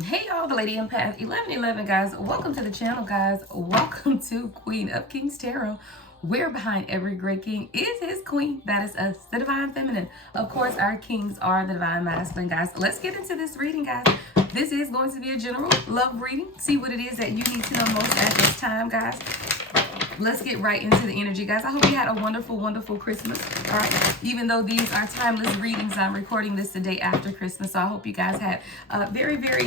Hey y'all, the Lady Empath 1111 guys. Welcome to the channel, guys. Welcome to Queen of Kings Tarot, where behind every great king is his queen. That is us, the Divine Feminine. Of course, our kings are the Divine Masculine, guys. Let's get into this reading, guys. This is going to be a general love reading. See what it is that you need to know most at this time, guys. Let's get right into the energy, guys. I hope you had a wonderful, wonderful Christmas. All right. Even though these are timeless readings, I'm recording this the day after Christmas. So I hope you guys had a very, very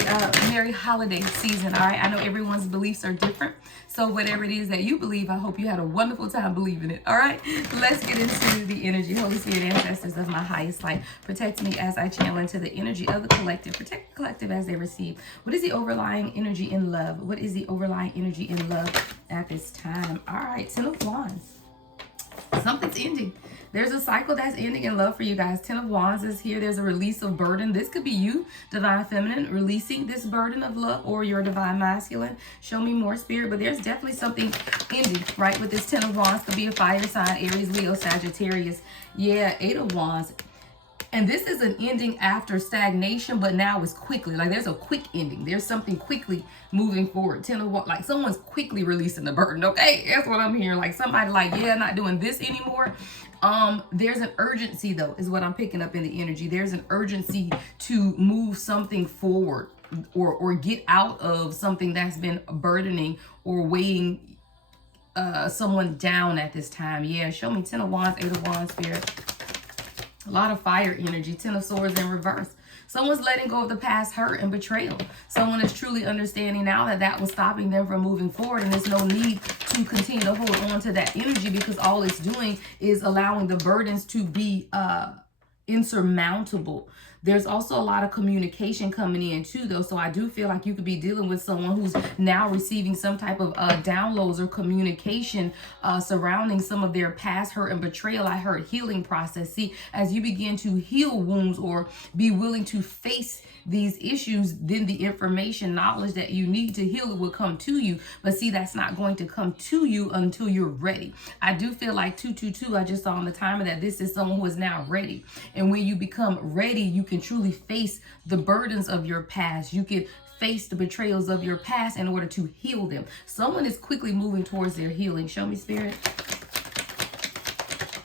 merry holiday season. All right. I know everyone's beliefs are different. So whatever it is that you believe, I hope you had a wonderful time believing it. All right. Let's get into the energy. Holy Spirit, ancestors of my highest light, protect me as I channel into the energy of the collective. Protect the collective as they receive. What is the overlying energy in love? What is the overlying energy in love at this time? All right, Ten of Wands. Something's ending. There's a cycle that's ending in love for you guys. Ten of Wands is here. There's a release of burden. This could be you, Divine Feminine, releasing this burden of love, or your Divine Masculine. Show me more, Spirit. But there's definitely something ending, right? With this Ten of Wands, could be a fire sign, Aries, Leo, Sagittarius. Yeah, Eight of Wands. And this is an ending after stagnation, but now it's quickly. Like there's a quick ending. There's something quickly moving forward. Ten of Wands, like someone's quickly releasing the burden. Okay, that's what I'm hearing. Like somebody, like, yeah, not doing this anymore. There's an urgency though, is what I'm picking up in the energy. There's an urgency to move something forward, or get out of something that's been burdening or weighing someone down at this time. Yeah, show me Ten of Wands, Eight of Wands, Spirit. A lot of fire energy. Ten of Swords in reverse. Someone's letting go of the past hurt and betrayal. Someone is truly understanding now that that was stopping them from moving forward, and there's no need to continue to hold on to that energy, because all it's doing is allowing the burdens to be insurmountable. There's also a lot of communication coming in too, though. So I do feel like you could be dealing with someone who's now receiving some type of downloads or communication surrounding some of their past hurt and betrayal. I heard healing process. See, as you begin to heal wounds or be willing to face these issues, then the information, knowledge that you need to heal it will come to you. But see, that's not going to come to you until you're ready. I do feel like 222, I just saw on the timer that this is someone who is now ready. And when you become ready, you can truly face the burdens of your past. You can face the betrayals of your past in order to heal them. Someone is quickly moving towards their healing. Show me, Spirit.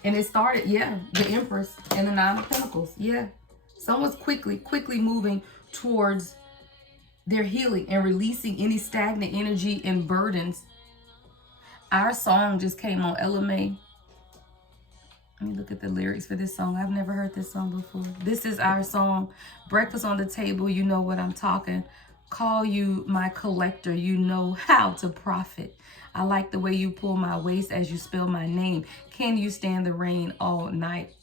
And it started, yeah, the Empress and the Nine of Pentacles. Yeah. Someone's quickly moving towards their healing and releasing any stagnant energy and burdens. Our song just came on Ella May. Let me look at the lyrics for this song. I've never heard this song before. This is our song. Breakfast on the table, you know what I'm talking. Call you my collector, you know how to profit. I like the way you pull my waist as you spell my name. Can you stand the rain all night?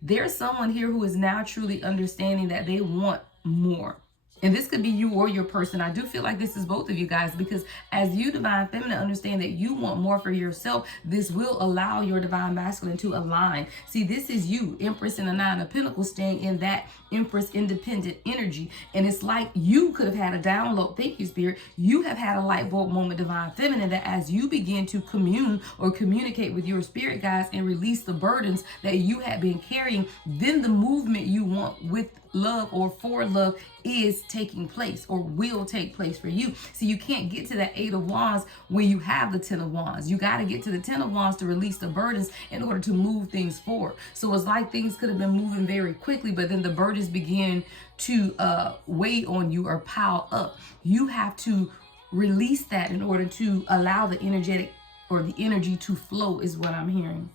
There's someone here who is now truly understanding that they want more. And this could be you or your person. I do feel like this is both of you guys, because as you, Divine Feminine, understand that you want more for yourself, this will allow your Divine Masculine to align. See, this is you, Empress and the Nine of Pentacles, staying in that Empress independent energy. And it's like you could have had a download. Thank you, Spirit. You have had a light bulb moment, Divine Feminine, that as you begin to commune or communicate with your spirit guides and release the burdens that you had been carrying, then the movement you want with love or for love is taking place or will take place for you. So you can't get to that Eight of Wands when you have the Ten of Wands. You got to get to the Ten of Wands to release the burdens in order to move things forward. So it's like things could have been moving very quickly, but then the burdens begin to weigh on you or pile up. You have to release that in order to allow the energetic or the energy to flow, is what I'm hearing.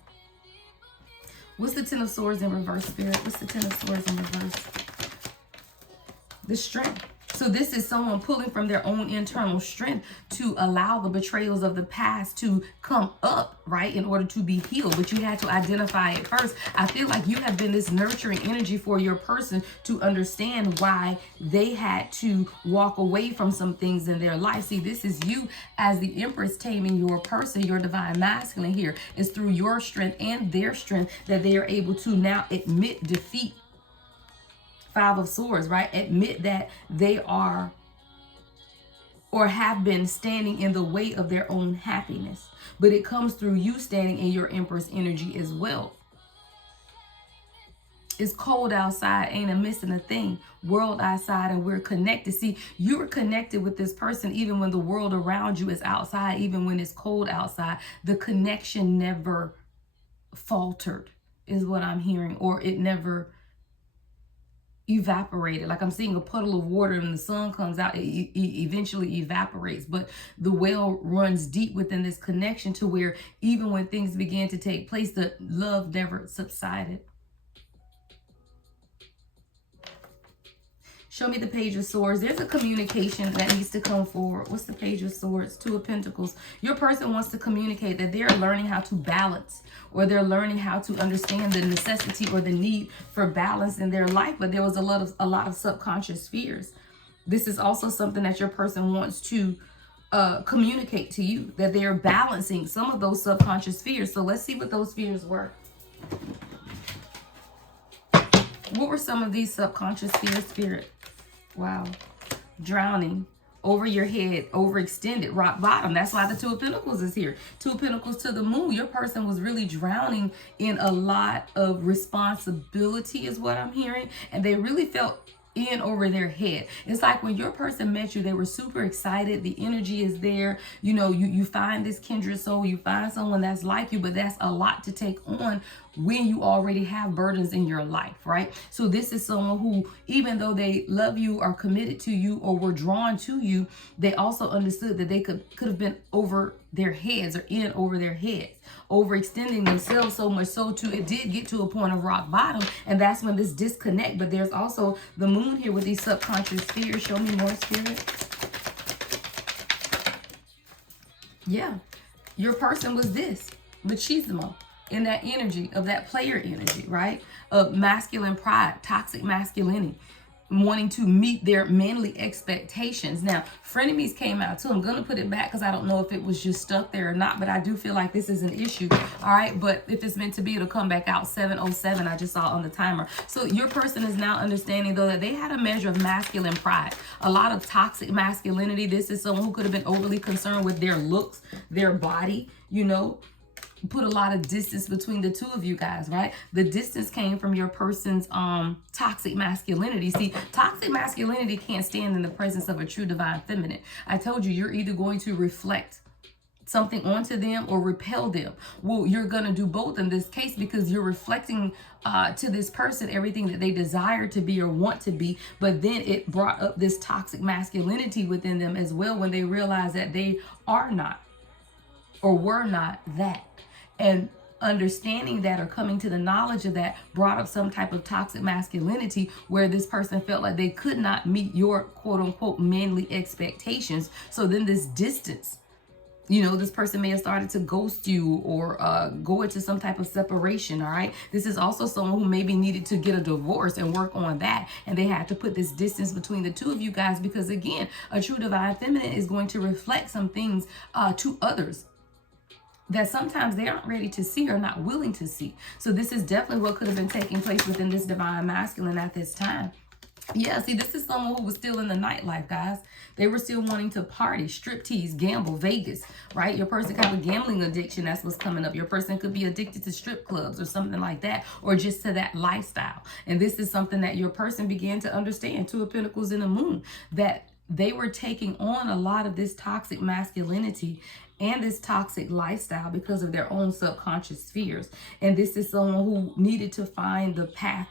What's the Ten of Swords in reverse, Spirit? What's the Ten of Swords in reverse? The strength. So this is someone pulling from their own internal strength to allow the betrayals of the past to come up, right, in order to be healed. But you had to identify it first. I feel like you have been this nurturing energy for your person to understand why they had to walk away from some things in their life. See, this is you as the Empress taming your person, your Divine Masculine here. It's through your strength and their strength that they are able to now admit defeat. Five of Swords, right? Admit that they are or have been standing in the way of their own happiness. But it comes through you standing in your Empress energy as well. It's cold outside, ain't a missing a thing. World outside, and we're connected. See, you're connected with this person even when the world around you is outside, even when it's cold outside. The connection never faltered, is what I'm hearing, or it never evaporated. Like I'm seeing a puddle of water and the sun comes out, it eventually evaporates, but the well runs deep within this connection to where even when things began to take place, the love never subsided. Show me the Page of Swords. There's a communication that needs to come forward. What's the Page of Swords? Two of Pentacles. Your person wants to communicate that they're learning how to balance, or they're learning how to understand the necessity or the need for balance in their life. But there was a lot of subconscious fears. This is also something that your person wants to communicate to you, that they're balancing some of those subconscious fears. So let's see what those fears were. What were some of these subconscious fears, Spirit? Wow. Drowning, over your head, overextended, rock bottom. That's why the Two of Pentacles is here. Two of Pentacles to the Moon. Your person was really drowning in a lot of responsibility is what I'm hearing. And they really felt in over their head. It's like when your person met you, they were super excited. The energy is there. You know, you find this kindred soul. You find someone that's like you, but that's a lot to take on when you already have burdens in your life, right? So this is someone who, even though they love you, are committed to you, or were drawn to you, they also understood that they could have been over their heads, or in over their heads, overextending themselves so much so to it did get to a point of rock bottom. And that's when this disconnect. But there's also the Moon here with these subconscious fears. Show me more, Spirit. Yeah, your person was this machismo, in that energy of that player energy, right? Of masculine pride, toxic masculinity, wanting to meet their manly expectations. Now, frenemies came out too. I'm going to put it back because I don't know if it was just stuck there or not, but I do feel like this is an issue. All right. But if it's meant to be, it'll come back out. 707, I just saw on the timer. So your person is now understanding, though, that they had a measure of masculine pride, a lot of toxic masculinity. This is someone who could have been overly concerned with their looks, their body, you know, put a lot of distance between the two of you guys, right? The distance came from your person's toxic masculinity. See, toxic masculinity can't stand in the presence of a true divine feminine. I told you, you're either going to reflect something onto them or repel them. Well, you're going to do both in this case, because you're reflecting to this person everything that they desire to be or want to be. But then it brought up this toxic masculinity within them as well, when they realize that they are not, or were not, that. And understanding that, or coming to the knowledge of that, brought up some type of toxic masculinity where this person felt like they could not meet your quote unquote manly expectations. So then this distance, you know, this person may have started to ghost you, or go into some type of separation. All right. This is also someone who maybe needed to get a divorce and work on that. And they had to put this distance between the two of you guys, because again, a true divine feminine is going to reflect some things to others that sometimes they aren't ready to see or not willing to see. So this is definitely what could have been taking place within this divine masculine at this time. Yeah, see, this is someone who was still in the nightlife, guys. They were still wanting to party, striptease, gamble, Vegas, right? Your person could have a gambling addiction. That's what's coming up. Your person could be addicted to strip clubs or something like that, or just to that lifestyle. And this is something that your person began to understand. Two of Pentacles in the Moon, that they were taking on a lot of this toxic masculinity and this toxic lifestyle because of their own subconscious fears. And this is someone who needed to find the path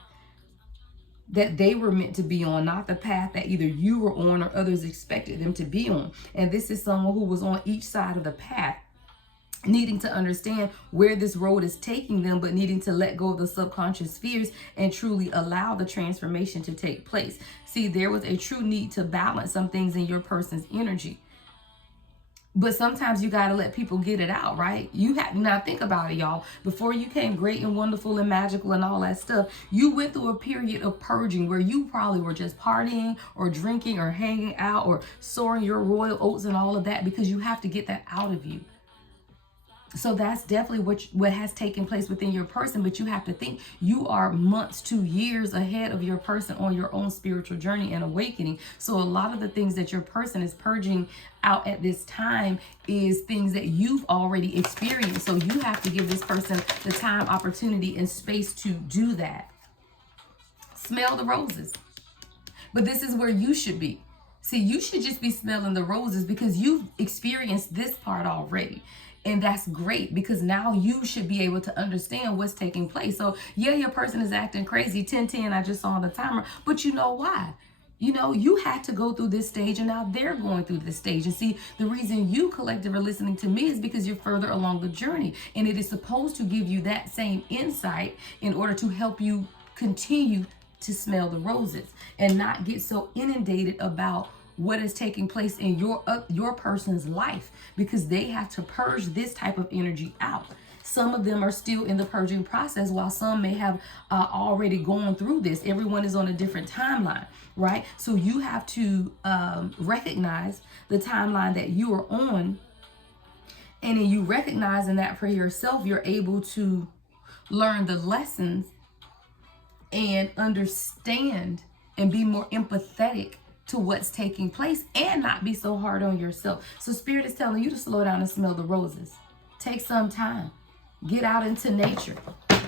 that they were meant to be on, not the path that either you were on or others expected them to be on. And this is someone who was on each side of the path, needing to understand where this road is taking them, but needing to let go of the subconscious fears and truly allow the transformation to take place. See, there was a true need to balance some things in your person's energy. But sometimes you got to let people get it out, right? You have to now think about it, y'all. Before you came great and wonderful and magical and all that stuff, you went through a period of purging where you probably were just partying or drinking or hanging out or soaring your royal oats and all of that, because you have to get that out of you. So that's definitely what has taken place within your person. But you have to think you are months to years ahead of your person on your own spiritual journey and awakening. So a lot of the things that your person is purging out at this time is things that you've already experienced. So you have to give this person the time, opportunity, and space to do that. Smell the roses. But this is where you should be. See, you should just be smelling the roses because you've experienced this part already. And that's great because now you should be able to understand what's taking place. So yeah, your person is acting crazy. 10:10, I just saw on the timer. But you know why? You know, you had to go through this stage and now they're going through this stage. And see, the reason you collective are listening to me is because you're further along the journey. And it is supposed to give you that same insight in order to help you continue to smell the roses and not get so inundated about what is taking place in your person's life, because they have to purge this type of energy out. Some of them are still in the purging process, while some may have already gone through this. Everyone is on a different timeline, right? So you have to recognize the timeline that you are on, and then you recognizing that for yourself, you're able to learn the lessons and understand and be more empathetic to what's taking place and not be so hard on yourself. So Spirit is telling you to slow down and smell the roses. Take some time. Get out into nature.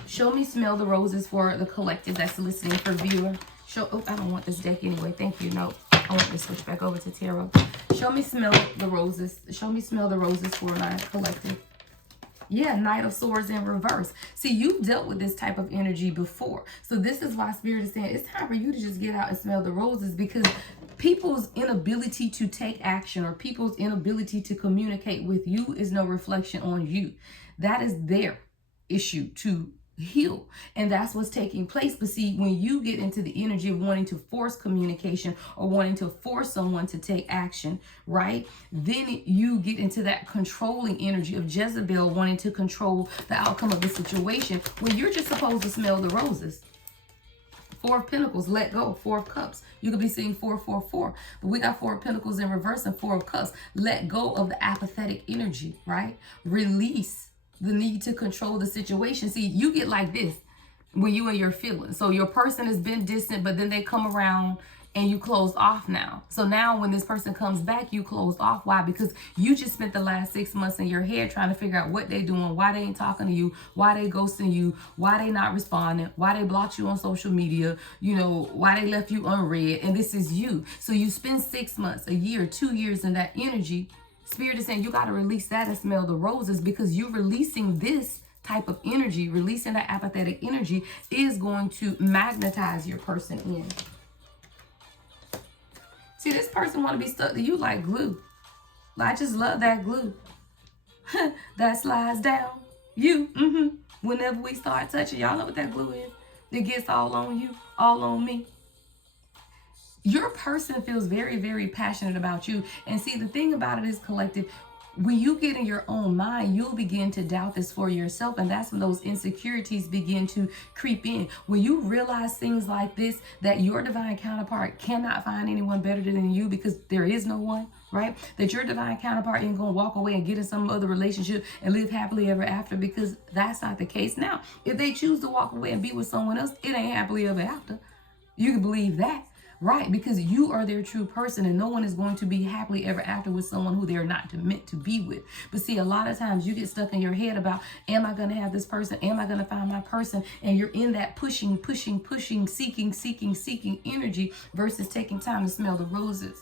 Show me smell the roses for the collective that's listening, for viewer. Oh, I don't want this deck anyway. Thank you. No, I want to switch back over to tarot. Show me smell the roses. Show me smell the roses for my collective. Yeah, Knight of Swords in reverse. See, you've dealt with this type of energy before. So this is why Spirit is saying it's time for you to just get out and smell the roses, because people's inability to take action or people's inability to communicate with you is no reflection on you. That is their issue to heal, and that's what's taking place. But see, when you get into the energy of wanting to force communication or wanting to force someone to take action, right, then you get into that controlling energy of Jezebel, wanting to control the outcome of the situation, when you're just supposed to smell the roses. 4 of Pentacles, let go. 4 of Cups. You could be seeing 4, 4, 4. But we got 4 of Pentacles in reverse and 4 of Cups. Let go of the apathetic energy, right? Release the need to control the situation. See, you get like this when you and your feelings. So your person has been distant, but then they come around and you closed off now. So now when this person comes back, you closed off. Why? Because you just spent the last 6 months in your head trying to figure out what they doing, why they ain't talking to you, why they ghosting you, why they not responding, why they blocked you on social media, you know, why they left you unread. And this is you. So you spend 6 months, a year, 2 years in that energy. Spirit is saying you got to release that and smell the roses, because you releasing this type of energy, releasing that apathetic energy is going to magnetize your person in. See, this person want to be stuck to you like glue. I just love that glue. That slides down. You, whenever we start touching, y'all know what that glue is. It gets all on you, all on me. Your person feels very, very passionate about you. And see, the thing about it is, collective, when you get in your own mind, you'll begin to doubt this for yourself. And that's when those insecurities begin to creep in. When you realize things like this, that your divine counterpart cannot find anyone better than you because there is no one, right? That your divine counterpart ain't going to walk away and get in some other relationship and live happily ever after, because that's not the case. Now, if they choose to walk away and be with someone else, it ain't happily ever after. You can believe that. Right, because you are their true person, and no one is going to be happily ever after with someone who they're not meant to be with. But see, a lot of times you get stuck in your head about, am I going to have this person? Am I going to find my person? And you're in that pushing, seeking energy versus taking time to smell the roses.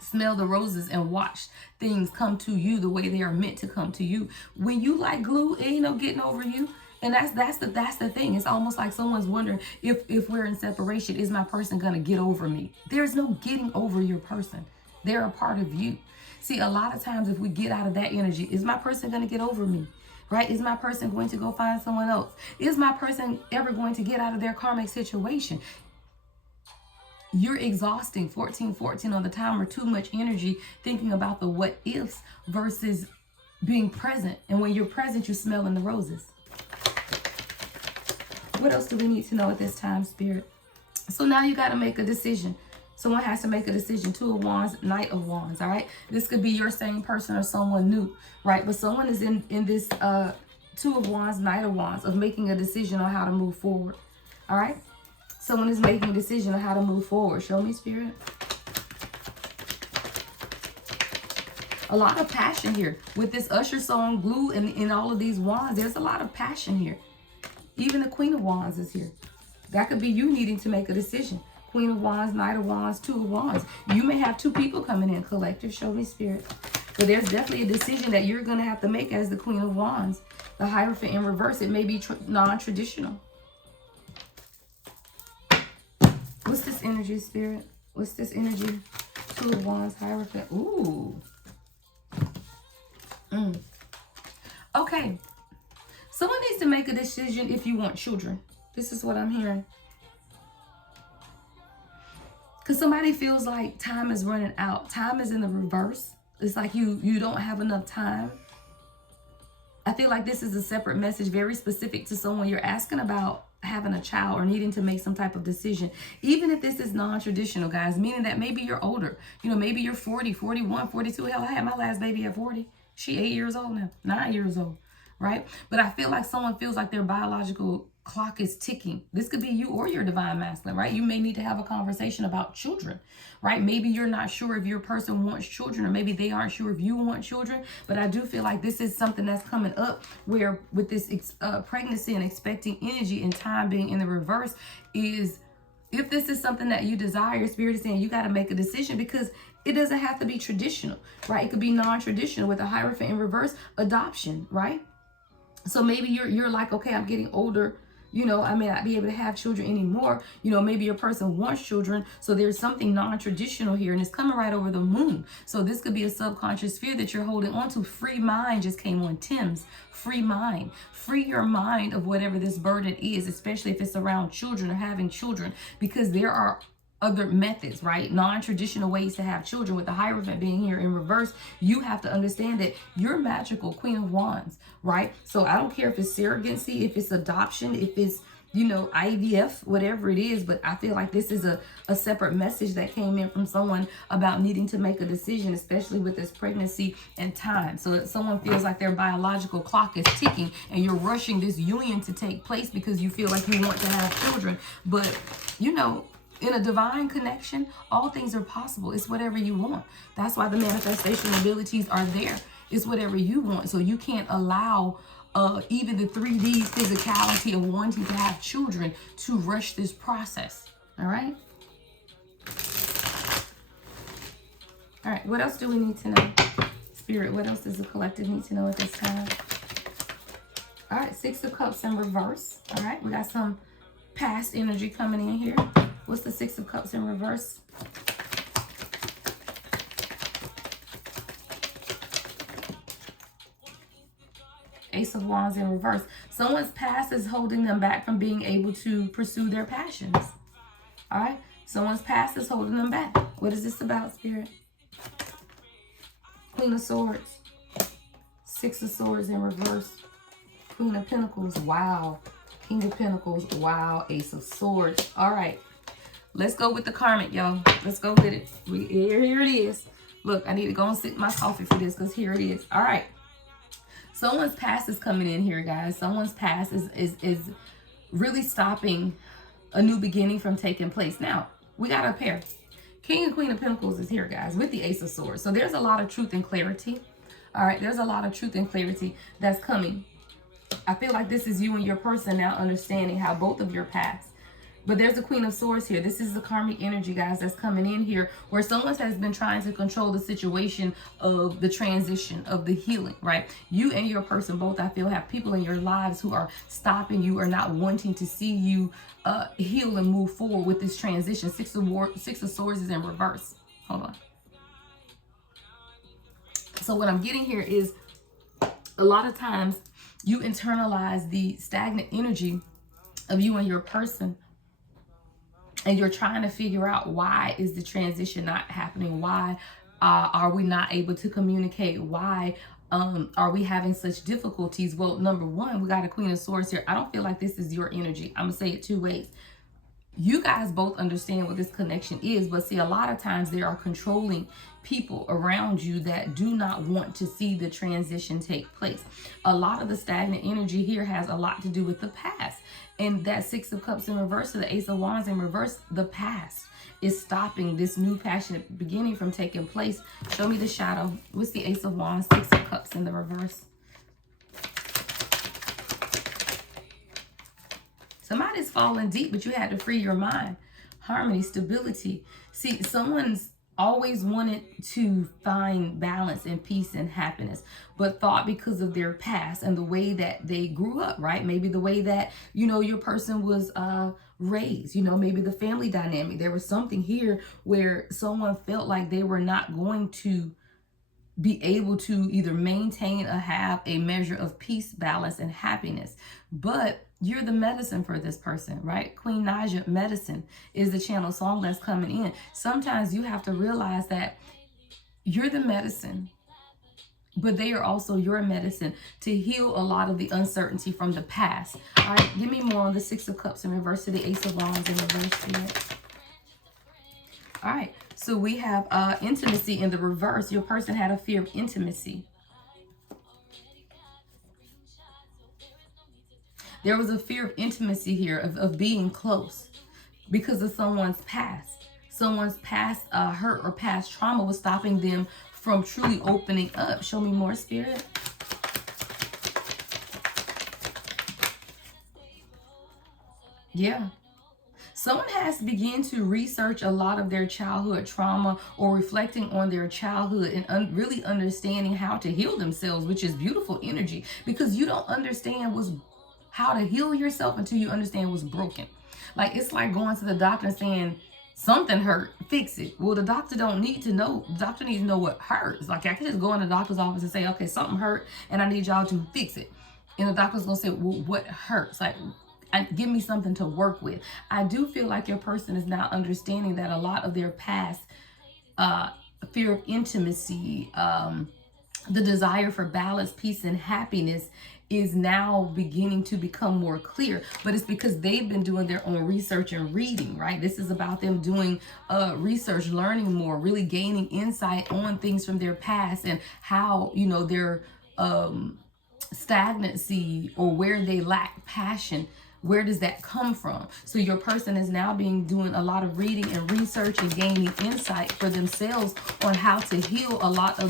Smell the roses and watch things come to you the way they are meant to come to you. When you like glue, ain't no getting over you. And that's the thing. It's almost like someone's wondering, if we're in separation, is my person going to get over me? There's no getting over your person. They're a part of you. See, a lot of times if we get out of that energy, is my person going to get over me? Right? Is my person going to go find someone else? Is my person ever going to get out of their karmic situation? You're exhausting 1414 on the timer, too much energy thinking about the what ifs versus being present. And when you're present, you're smelling the roses. What else do we need to know at this time, Spirit? So now you got to make a decision. Someone has to make a decision. 2 of Wands, Knight of Wands, all right? This could be your same person or someone new, right? But someone is in this 2 of Wands, Knight of Wands, of making a decision on how to move forward, all right? Someone is making a decision on how to move forward. Show me, Spirit. A lot of passion here. With this Usher song, Glue, and in all of these wands, there's a lot of passion here. Even the Queen of Wands is here. That could be you needing to make a decision. Queen of Wands, Knight of Wands, Two of Wands. You may have two people coming in. Collective, show me spirit. But there's definitely a decision that you're going to have to make as the Queen of Wands. The Hierophant in reverse. It may be non-traditional. What's this energy, spirit? What's this energy? Two of Wands, Hierophant. Ooh. Okay. Someone needs to make a decision if you want children. This is what I'm hearing. Because somebody feels like time is running out. Time is in the reverse. It's like you don't have enough time. I feel like this is a separate message, very specific to someone you're asking about having a child or needing to make some type of decision. Even if this is non-traditional, guys, meaning that maybe you're older. You know, maybe you're 40, 41, 42. Hell, I had my last baby at 40. She 8 years old now, 9 years old, right? But I feel like someone feels like their biological clock is ticking. This could be you or your divine masculine, right? You may need to have a conversation about children, right? Maybe you're not sure if your person wants children, or maybe they aren't sure if you want children. But I do feel like this is something that's coming up where with this pregnancy and expecting energy and time being in the reverse is, if this is something that you desire, Spirit is saying you got to make a decision, because it doesn't have to be traditional, right? It could be non-traditional with a Hierophant in reverse, adoption, right? So maybe you're like, okay, I'm getting older. You know, I may not be able to have children anymore. You know, maybe your person wants children. So there's something non-traditional here, and it's coming right over the moon. So this could be a subconscious fear that you're holding on to. Free mind just came on. Tim's free mind. Free your mind of whatever this burden is, especially if it's around children or having children, because there are other methods, right? Non-traditional ways to have children. With the Hierophant being here in reverse, you have to understand that you're magical, Queen of Wands, right? So I don't care if it's surrogacy, if it's adoption, if it's, you know, IVF, whatever it is, but I feel like this is a separate message that came in from someone about needing to make a decision, especially with this pregnancy and time. So that someone feels like their biological clock is ticking and you're rushing this union to take place because you feel like you want to have children. But, you know, in a divine connection, all things are possible. It's whatever you want. That's why the manifestation abilities are there. It's whatever you want. So you can't allow even the 3D physicality of wanting to have children to rush this process. All right? All right, what else do we need to know? Spirit, what else does the collective need to know at this time? All right, Six of Cups in reverse. All right, we got some past energy coming in here. What's the Six of Cups in reverse? Ace of Wands in reverse. Someone's past is holding them back from being able to pursue their passions. All right? Someone's past is holding them back. What is this about, Spirit? Queen of Swords. Six of Swords in reverse. Queen of Pentacles. Wow. King of Pentacles. Wow. Ace of Swords. All right. Let's go with the karmic, y'all. Let's go with it. Here it is. Look, I need to go and sip my coffee for this because here it is. All right. Someone's past is coming in here, guys. Someone's past is really stopping a new beginning from taking place. Now, we got a pair. King and Queen of Pentacles is here, guys, with the Ace of Swords. So there's a lot of truth and clarity. All right. There's a lot of truth and clarity that's coming. I feel like this is you and your person now understanding how both of your paths. But there's a Queen of Swords here. This is the karmic energy, guys, that's coming in here where someone has been trying to control the situation of the transition, of the healing, right? You and your person both, I feel, have people in your lives who are stopping you or not wanting to see you heal and move forward with this transition. Six of Swords is in reverse. Hold on. So what I'm getting here is a lot of times you internalize the stagnant energy of you and your person, and you're trying to figure out, why is the transition not happening? Why are we not able to communicate? Why are we having such difficulties? Well, number one, we got a Queen of Swords here. I don't feel like this is your energy. I'm going to say it two ways. You guys both understand what this connection is, but see, a lot of times there are controlling people around you that do not want to see the transition take place. A lot of the stagnant energy here has a lot to do with the past. And that Six of Cups in reverse to the Ace of Wands in reverse, the past is stopping this new passionate beginning from taking place. Show me the shadow. What's the Ace of Wands, Six of Cups in the reverse? Somebody's falling deep, but you had to free your mind. Harmony, stability. See, someone's always wanted to find balance and peace and happiness, but thought because of their past and the way that they grew up, right? Maybe the way that, your person was raised, maybe the family dynamic. There was something here where someone felt like they were not going to be able to either maintain or have a measure of peace, balance, and happiness. But you're the medicine for this person, right? Queen Naja, medicine is the channel song that's coming in. Sometimes you have to realize that you're the medicine, but they are also your medicine to heal a lot of the uncertainty from the past. All right, give me more on the Six of Cups in reverse to the Ace of Wands in reverse, Spirit. All right, so we have intimacy in the reverse. Your person had a fear of intimacy. There was a fear of intimacy here, of being close, because of someone's past. Someone's past hurt or past trauma was stopping them from truly opening up. Show me more, Spirit. Yeah. Someone has to begin to research a lot of their childhood trauma, or reflecting on their childhood and really understanding how to heal themselves, which is beautiful energy, because you don't understand how to heal yourself until you understand what's broken. Like, it's like going to the doctor and saying something hurt, fix it. Well, the doctor don't need to know. The doctor needs to know what hurts. Like, I can just go in the doctor's office and say, okay, something hurt and I need y'all to fix it. And the doctor's gonna say, well, what hurts? Like, give me something to work with. I do feel like your person is now understanding that a lot of their past fear of intimacy, the desire for balance, peace, and happiness is now beginning to become more clear. But it's because they've been doing their own research and reading, right? This is about them doing research, learning more, really gaining insight on things from their past and how, their stagnancy, or where they lack passion. Where does that come from? So your person is now doing a lot of reading and research and gaining insight for themselves on how to heal a lot of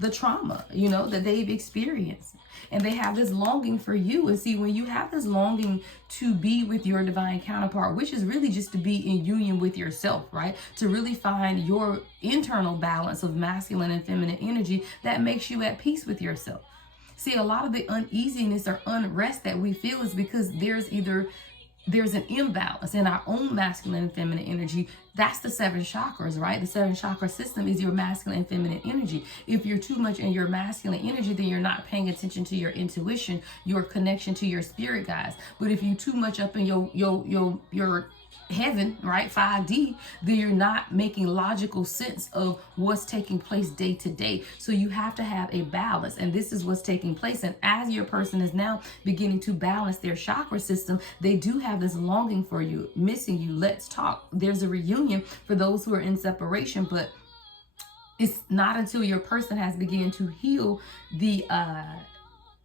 the trauma, that they've experienced. And they have this longing for you. And see, when you have this longing to be with your divine counterpart, which is really just to be in union with yourself, right? To really find your internal balance of masculine and feminine energy that makes you at peace with yourself. See, a lot of the uneasiness or unrest that we feel is because there's an imbalance in our own masculine and feminine energy. That's the 7 chakras, right? The 7 chakra system is your masculine and feminine energy. If you're too much in your masculine energy, then you're not paying attention to your intuition, your connection to your spirit guides. But if you're too much up in your heaven, right, 5D, then you're not making logical sense of what's taking place day to day. So you have to have a balance, and this is what's taking place. And as your person is now beginning to balance their chakra system, they do have this longing for you, missing you. Let's talk. There's a reunion for those who are in separation, but it's not until your person has begun to heal the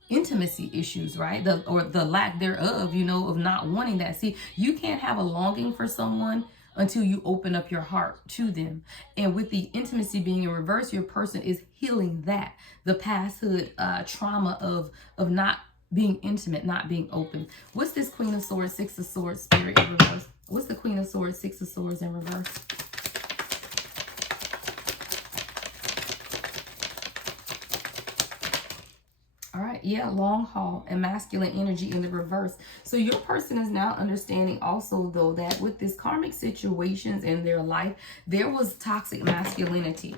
intimacy issues, right? Or the lack thereof, of not wanting that. See, you can't have a longing for someone until you open up your heart to them. And with the intimacy being in reverse, your person is healing that, the pasthood trauma of not being intimate, not being open. What's this Queen of Swords, Six of Swords, Spirit in reverse? What's the Queen of Swords, Six of Swords in reverse? Yeah, long haul and masculine energy in the reverse. So your person is now understanding also, though, that with this karmic situations in their life, there was toxic masculinity,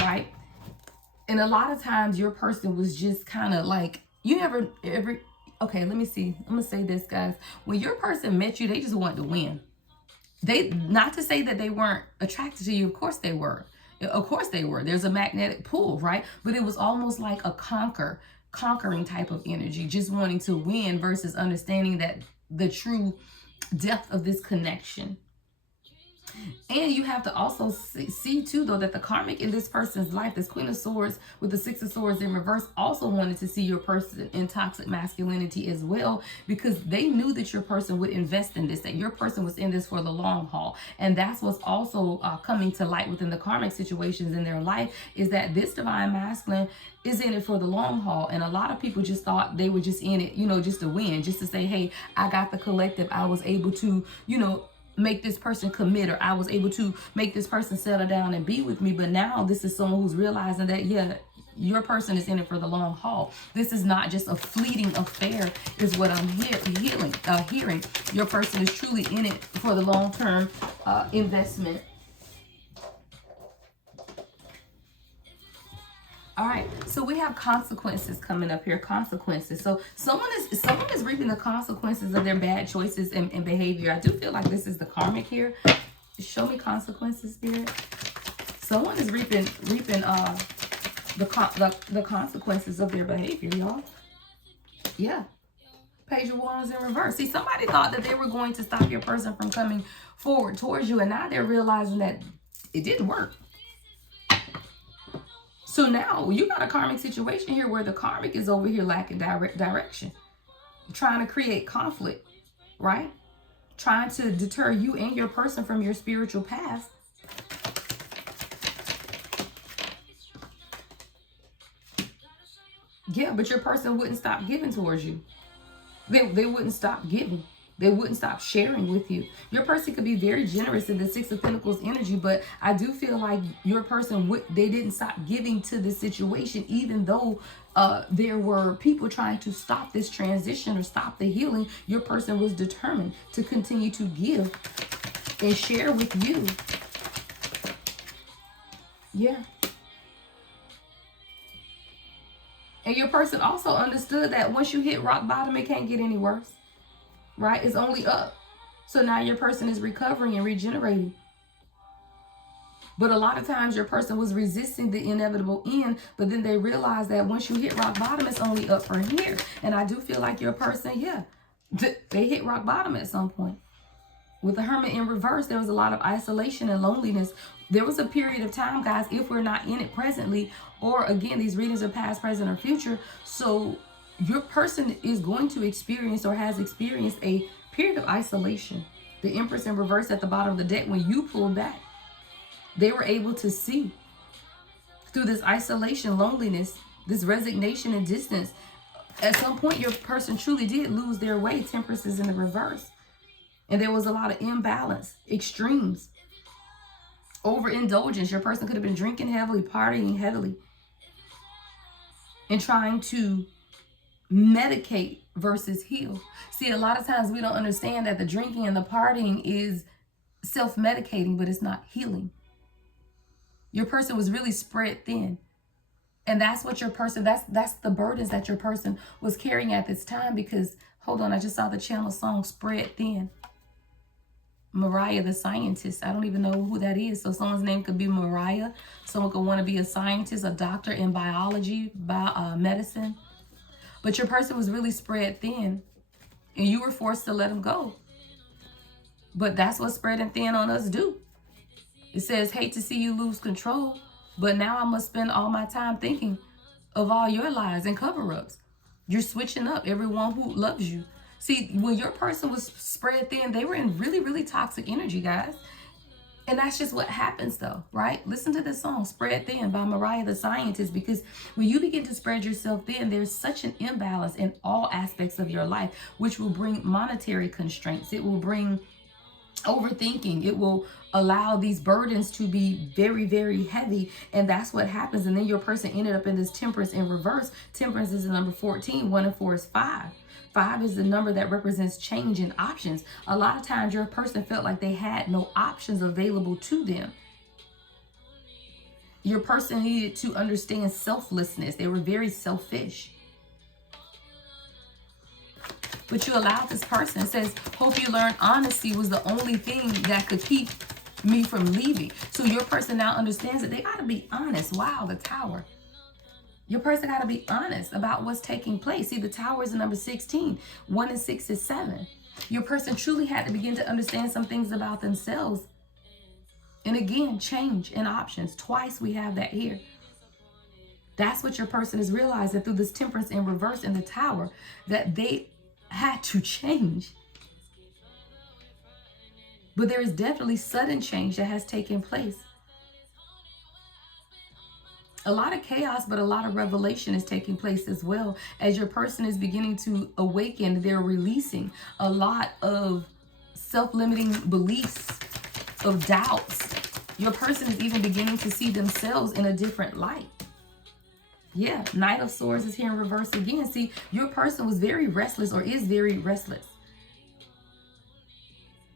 right? And a lot of times your person was just kind of like, okay, let me see. I'm gonna say this, guys. When your person met you, they just wanted to win. Not to say that they weren't attracted to you. Of course they were. Of course they were. There's a magnetic pull, right? But it was almost like a conquering type of energy, just wanting to win versus understanding that the true depth of this connection. And you have to also see too, though, that the karmic in this person's life, this Queen of Swords with the Six of Swords in reverse, also wanted to see your person in toxic masculinity as well, because they knew that your person would invest in this, that your person was in this for the long haul. And that's what's also coming to light within the karmic situations in their life, is that this divine masculine is in it for the long haul. And a lot of people just thought they were just in it, you know, just to win, just to say, hey, I got the collective. I was able to, you know, make this person commit, or I was able to make this person settle down and be with me. But now this is someone who's realizing that, yeah, your person is in it for the long haul. This is not just a fleeting affair, is what I'm hearing. Your person is truly in it for the long-term investment. All right, so we have consequences coming up here. Consequences. So someone is reaping the consequences of their bad choices and behavior. I do feel like this is the karmic here. Show me consequences, Spirit. Someone is reaping the consequences of their behavior, y'all. Yeah. Page of Wands in reverse. See, somebody thought that they were going to stop your person from coming forward towards you, and now they're realizing that it didn't work. So now you got a karmic situation here where the karmic is over here lacking direction, trying to create conflict, right? Trying to deter you and your person from your spiritual path. Yeah, but your person wouldn't stop giving towards you. They wouldn't stop giving. They wouldn't stop sharing with you. Your person could be very generous in the Six of Pentacles energy, but I do feel like your person, they didn't stop giving to this situation, even though there were people trying to stop this transition or stop the healing. Your person was determined to continue to give and share with you. Yeah. And your person also understood that once you hit rock bottom, it can't get any worse. Right? It's only up. So now your person is recovering and regenerating. But a lot of times your person was resisting the inevitable end, but then they realized that once you hit rock bottom, it's only up from here. And I do feel like your person, yeah, they hit rock bottom at some point. With the Hermit in reverse, there was a lot of isolation and loneliness. There was a period of time, guys, if we're not in it presently, or again, these readings are past, present, or future. So your person is going to experience or has experienced a period of isolation. The Empress in reverse at the bottom of the deck, when you pulled back, they were able to see through this isolation, loneliness, this resignation and distance. At some point, your person truly did lose their way. Temperance is in the reverse. And there was a lot of imbalance, extremes, overindulgence. Your person could have been drinking heavily, partying heavily, and trying to medicate versus heal. See, a lot of times we don't understand that the drinking and the partying is self-medicating, but it's not healing. Your person was really spread thin. And that's what your person, that's the burdens that your person was carrying at this time. Because, hold on, I just saw the channel song Spread Thin. Mariah the scientist. I don't even know who that is. So someone's name could be Mariah. Someone could want to be a scientist, a doctor in biology, medicine. But your person was really spread thin, and you were forced to let them go. But that's what spreading thin on us do. It says, hate to see you lose control, but now I must spend all my time thinking of all your lies and cover-ups. You're switching up everyone who loves you. See, when your person was spread thin, they were in really, really toxic energy, guys. And that's just what happens, though, right? Listen to this song, Spread Thin by Mariah the Scientist, because when you begin to spread yourself thin, there's such an imbalance in all aspects of your life, which will bring monetary constraints. It will bring overthinking. It will allow these burdens to be very, very heavy. And that's what happens. And then your person ended up in this Temperance in reverse. Temperance is the number 14. 1 and 4 is 5. 5 is the number that represents change and options. A lot of times your person felt like they had no options available to them. Your person needed to understand selflessness. They were very selfish. But you allowed this person. It says, hope you learned honesty was the only thing that could keep me from leaving. So your person now understands that they got to be honest. Wow, the Tower. Your person got to be honest about what's taking place. See, the Tower is the number 16. 1 and 6 is 7. Your person truly had to begin to understand some things about themselves And again, change and options. Twice we have that here. That's what your person is realizing through this Temperance in reverse in the Tower, that they had to change. But there is definitely sudden change that has taken place. A lot of chaos, but a lot of revelation is taking place as well. As your person is beginning to awaken, they're releasing a lot of self-limiting beliefs, of doubts. Your person is even beginning to see themselves in a different light. Yeah, Knight of Swords is here in reverse again. See, your person was very restless, or is very restless.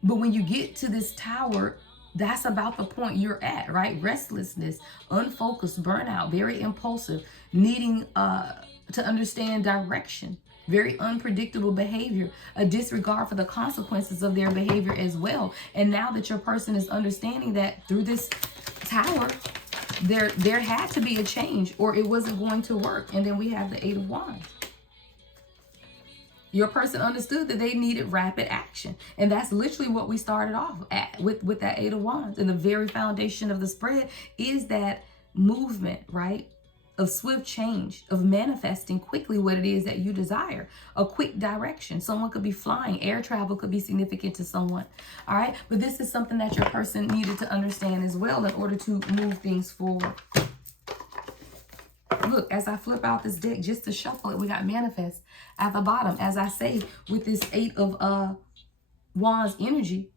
But when you get to this Tower, that's about the point you're at, right? Restlessness, unfocused, burnout, very impulsive, needing to understand direction, very unpredictable behavior, a disregard for the consequences of their behavior as well. And now that your person is understanding that through this Tower, there had to be a change, or it wasn't going to work. And then we have the Eight of Wands. Your person understood that they needed rapid action. And that's literally what we started off at with that Eight of Wands. And the very foundation of the spread is that movement, right? Of swift change, of manifesting quickly what it is that you desire. A quick direction. Someone could be flying. Air travel could be significant to someone. All right. But this is something that your person needed to understand as well in order to move things forward. Look, as I flip out this deck just to shuffle it, we got manifest at the bottom. As I say, with this Eight of Wands energy,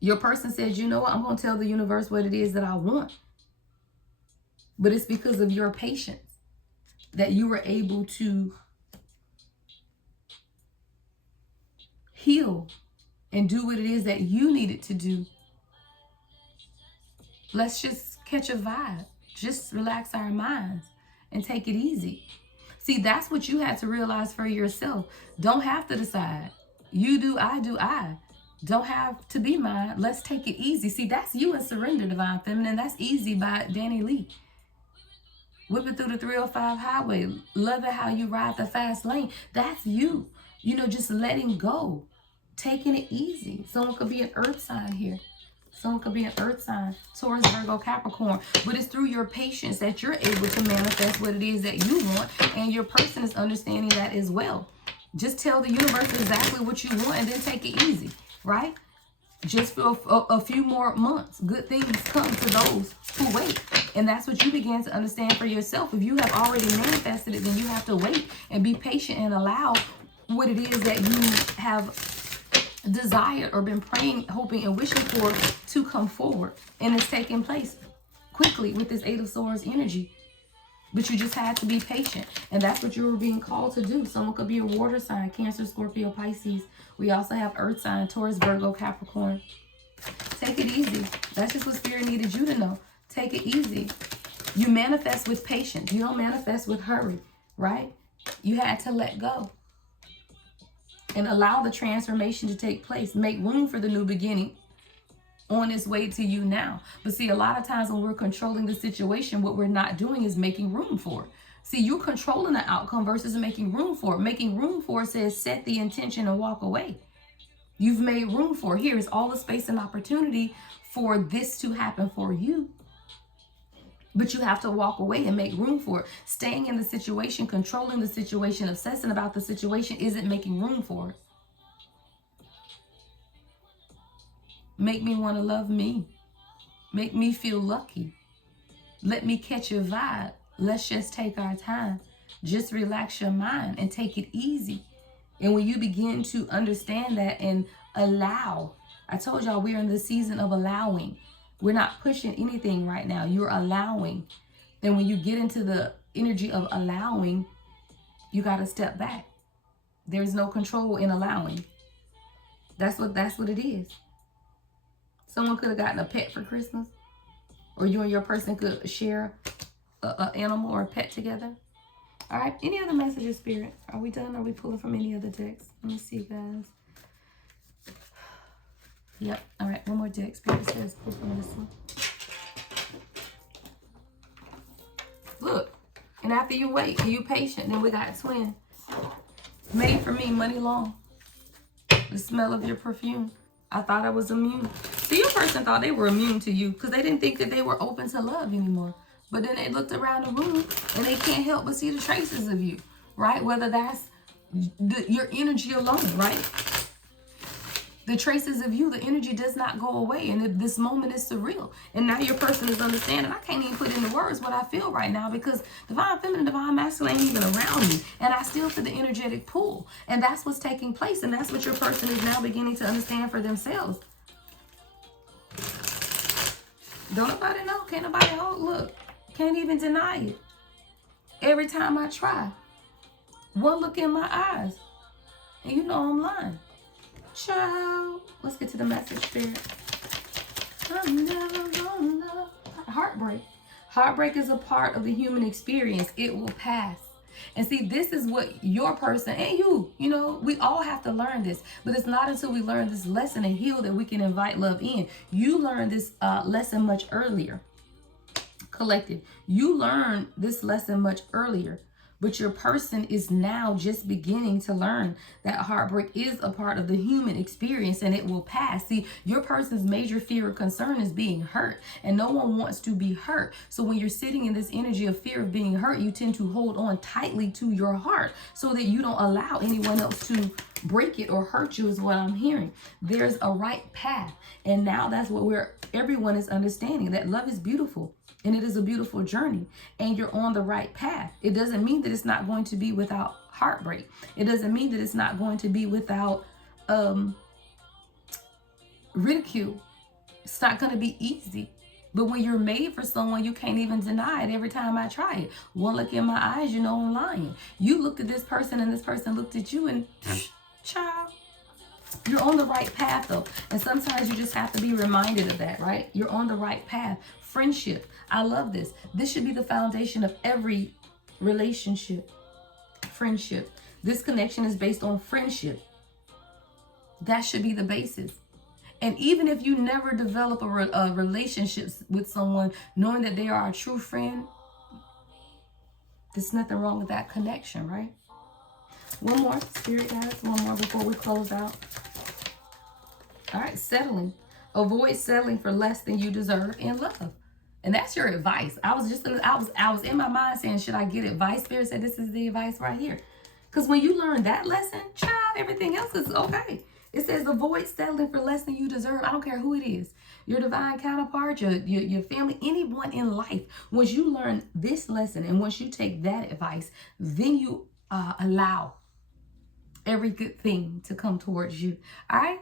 your person says, you know what, I'm going to tell the universe what it is that I want. But it's because of your patience that you were able to heal and do what it is that you needed to do. Let's just catch a vibe. Just relax our minds and take it easy. See, that's what you had to realize for yourself. Don't have to decide. You do, I do, I. Don't have to be mine. Let's take it easy. See, that's you in Surrender, Divine Feminine. That's Easy by Danny Lee. Whipping through the 305 highway. Love it how you ride the fast lane. That's you. You know, just letting go. Taking it easy. Someone could be an earth sign here. Someone could be an earth sign, Taurus, Virgo, Capricorn. But it's through your patience that you're able to manifest what it is that you want. And your person is understanding that as well. Just tell the universe exactly what you want and then take it easy, right? Just for a few more months, good things come to those who wait. And that's what you began to understand for yourself. If you have already manifested it, then you have to wait and be patient and allow what it is that you have desired or been praying, hoping, and wishing for to come forward. And it's taking place quickly with this Eight of Swords energy. But you just had to be patient. And that's what you were being called to do. Someone could be a water sign, Cancer, Scorpio, Pisces. We also have earth sign, Taurus, Virgo, Capricorn. Take it easy. That's just what Spirit needed you to know. Take it easy. You manifest with patience. You don't manifest with hurry, right? You had to let go and allow the transformation to take place. Make room for the new beginning on its way to you now. But see, a lot of times when we're controlling the situation, what we're not doing is making room for it. See, you're controlling the outcome versus making room for it. Making room for it says set the intention and walk away. You've made room for it. Here is all the space and opportunity for this to happen for you. But you have to walk away and make room for it. Staying in the situation, controlling the situation, obsessing about the situation isn't making room for it. Make me want to love me. Make me feel lucky. Let me catch your vibe. Let's just take our time. Just relax your mind and take it easy. And when you begin to understand that and allow, I told y'all we're in the season of allowing. We're not pushing anything right now. You're allowing. And when you get into the energy of allowing, you got to step back. There's no control in allowing. That's what it is. Someone could have gotten a pet for Christmas. Or you and your person could share an animal or a pet together. All right. Any other messages, Spirit? Are we done? Are we pulling from any other decks? Let me see, guys. Yep. All right. One more deck. Spirit says pull from this one. Look. And after you wait, you patient. Then we got twin. Made for me, money long. The smell of your perfume. I thought I was immune. See, See, your person thought they were immune to you because they didn't think that they were open to love anymore. But then they looked around the room and they can't help but see the traces of you, right? Whether that's your energy alone, right? The traces of you, the energy does not go away. And this moment is surreal. And now your person is understanding. I can't even put into words what I feel right now because divine feminine, divine masculine ain't even around me. And I still feel the energetic pull. And that's what's taking place. And that's what your person is now beginning to understand for themselves. Don't nobody know. Can't nobody hold. Look, can't even deny it. Every time I try, one look in my eyes, and you know I'm lying. Child, let's get to the message, Spirit. I'm never gonna love. Heartbreak. Heartbreak is a part of the human experience. It will pass. And see, this is what your person and you know, we all have to learn this. But it's not until we learn this lesson and heal that we can invite love in. You learned this lesson much earlier. Collective. You learned this lesson much earlier. But your person is now just beginning to learn that heartbreak is a part of the human experience and it will pass. See, your person's major fear or concern is being hurt, and no one wants to be hurt. So when you're sitting in this energy of fear of being hurt, you tend to hold on tightly to your heart so that you don't allow anyone else to break it or hurt you, is what I'm hearing. There's a right path. And now that's what everyone is understanding, that love is beautiful. And it is a beautiful journey, and you're on the right path. It doesn't mean that it's not going to be without heartbreak. It doesn't mean that it's not going to be without ridicule. It's not going to be easy. But when you're made for someone, you can't even deny it every time I try it. One look in my eyes, you know I'm lying. You looked at this person and this person looked at you and child. You're on the right path though. And sometimes you just have to be reminded of that, right? You're on the right path. Friendship. I love this. This should be the foundation of every relationship. Friendship. This connection is based on friendship. That should be the basis. And even if you never develop a relationship with someone, knowing that they are a true friend, there's nothing wrong with that connection, right? One more, Spirit guys. One more before we close out. All right, settling. Avoid settling for less than you deserve in love. And that's your advice. I was in my mind saying, should I get advice? Spirit said, this is the advice right here. Because when you learn that lesson, child, everything else is okay. It says avoid settling for less than you deserve. I don't care who it is. Your divine counterpart, your family, anyone in life. Once you learn this lesson and once you take that advice, then you allow every good thing to come towards you. All right?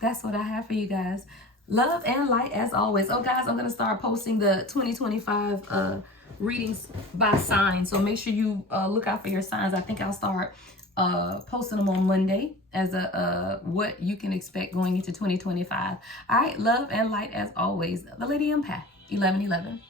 That's what I have for you guys. Love and light as always. Oh, guys, I'm going to start posting the 2025 readings by sign. So make sure you look out for your signs. I think I'll start posting them on Monday as what you can expect going into 2025. All right. Love and light as always. The Lady Empath, 1111.